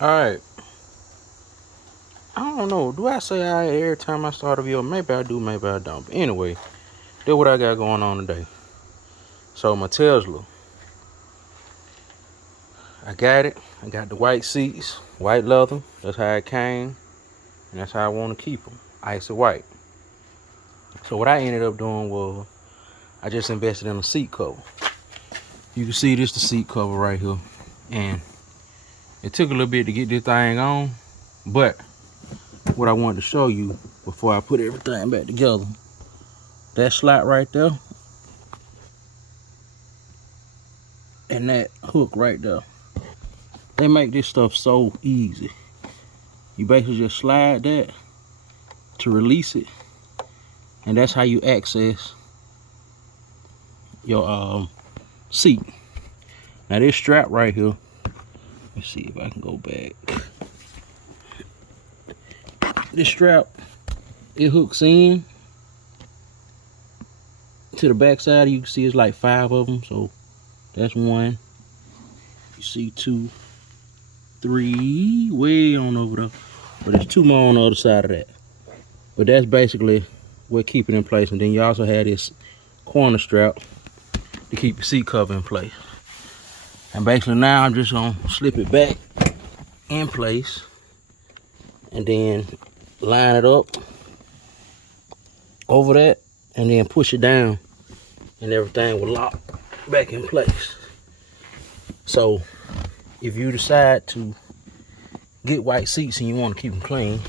Alright, I don't know. Do I say I every time I start a video? Maybe I do, maybe I don't. But anyway, that's what I got going on today. So my Tesla, I got it. I got the white seats, white leather. That's how it came, and that's how I want to keep them, icy white. So what I ended up doing was I just invested in a seat cover. You can see this the seat cover right here, and it took a little bit to get this thing on, but what I wanted to show you before I put everything back together, that slot right there and that hook right there, they make this stuff so easy. You basically just slide that to release it, and that's how you access your seat. Now this strap right here, let's see if I can go back. This strap, it hooks in to the back side. You can see it's like 5 of them. So that's 1. You see 2, 3, way on over there. But there's 2 more on the other side of that. But that's basically what keep it in place. And then you also have this corner strap to keep your seat cover in place. And basically now I'm just gonna slip it back in place and then line it up over that and then push it down, and everything will lock back in place. So if you decide to get white seats and you want to keep them clean,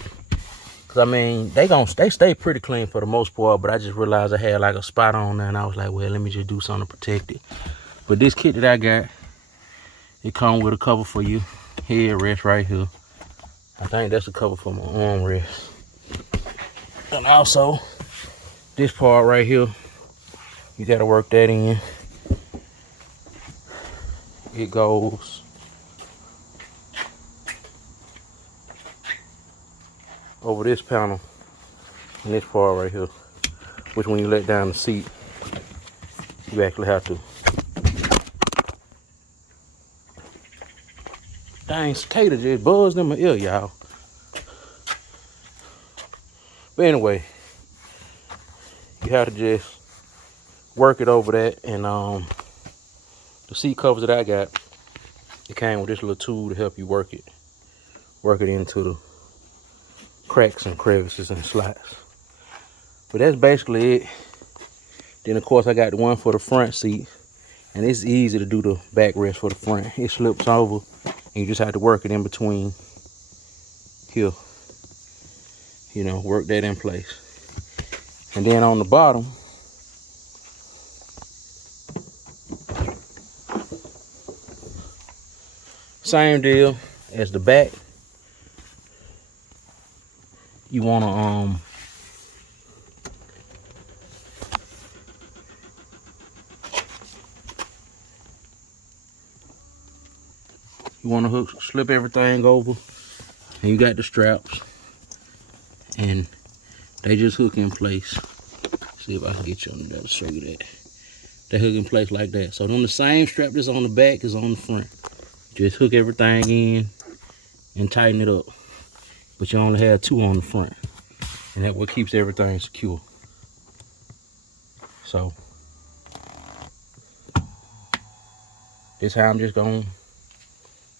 because I mean they stay pretty clean for the most part, but I just realized I had like a spot on there, and I was like, well, let me just do something to protect it. But this kit that I got, it comes with a cover for your headrest right here. I think that's a cover for my armrest. And also this part right here, you got to work that in. It goes over this panel and this part right here, which when you let down the seat, you actually have to. Dang, cicada just buzzed in my ear, y'all. But anyway, you have to just work it over that. And the seat covers that I got, it came with this little tool to help you work it into the cracks and crevices and slots. But that's basically it. Then of course I got the one for the front seat, and it's easy to do the backrest for the front. It slips over and you just have to work it in between here, you know, work that in place. And then on the bottom, same deal as the back. You want to slip everything over, and you got the straps, and they just hook in place. See if I can get you on there to show you that. They hook in place like that. So then the same strap that's on the back is on the front. Just hook everything in and tighten it up. But you only have 2 on the front, and that's what keeps everything secure. So this how I'm just gonna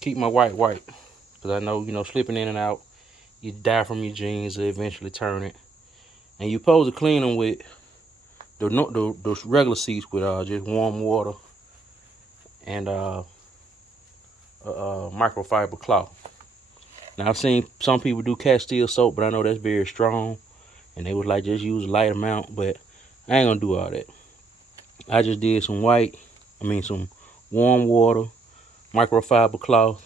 keep my white, because I know, you know, slipping in and out, you die from your jeans to eventually turn it. And you're supposed to clean them with the regular seats with just warm water and microfiber cloth. Now I've seen some people do Castile soap, but I know that's very strong, and they was like, just use a light amount. But I ain't gonna do all that. I just did some some warm water, microfiber cloth,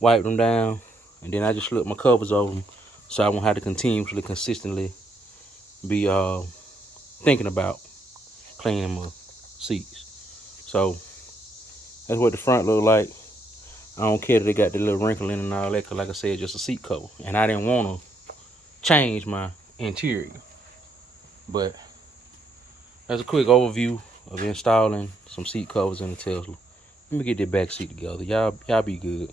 wiped them down, and then I just slipped my covers over them, so I won't have to continuously, consistently be thinking about cleaning my seats. So that's what the front look like. I don't care that they got the little wrinkle in and all that, because like I said, just a seat cover. And I didn't want to change my interior. But that's a quick overview of installing some seat covers in the Tesla. Let me get that back seat together. Y'all be good.